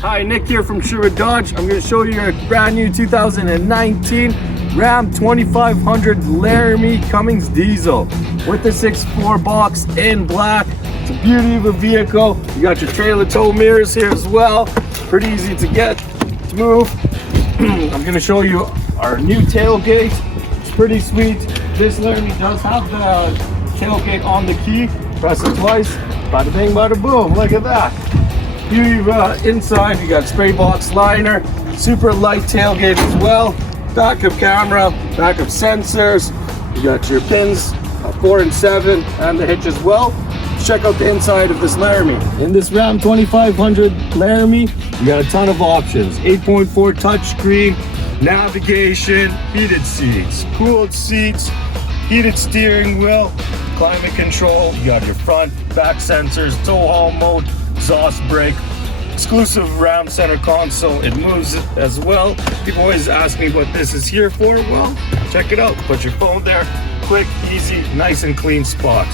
Hi, Nick here from Sherwood Dodge. I'm going to show you a brand new 2019 Ram 2500 Laramie Cummins diesel with the 6.4 box in black. It's a beauty of a vehicle. You got your trailer tow mirrors here as well. Pretty easy to get, to move. I'm going to show you our new tailgate. It's pretty sweet. This Laramie does have the tailgate on the key. Press it twice, bada bing, bada boom. Look at that. Inside, you got spray box liner, super light tailgate as well, backup camera, backup sensors. You got your pins, 4 and 7, and the hitch as well. Check out the inside of this Laramie. In this Ram 2500 Laramie, you got a ton of options. 8.4 touchscreen, navigation, heated seats, cooled seats, heated steering wheel, climate control. You got your front, back sensors, tow haul mode, exhaust brake, exclusive round center console. It moves as well. People always ask me what this is here for. Well, check it out. Put your phone there. Quick, easy, nice and clean spot.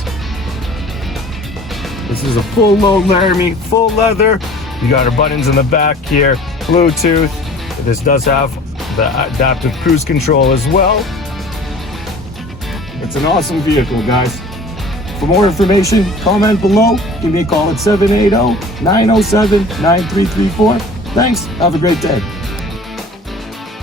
This is a full load Laramie, full leather. You got our buttons in the back here, Bluetooth. This does have the adaptive cruise control as well. It's an awesome vehicle, guys. For more information, comment below. Give me a call at 780-907-9334. Thanks. Have a great day.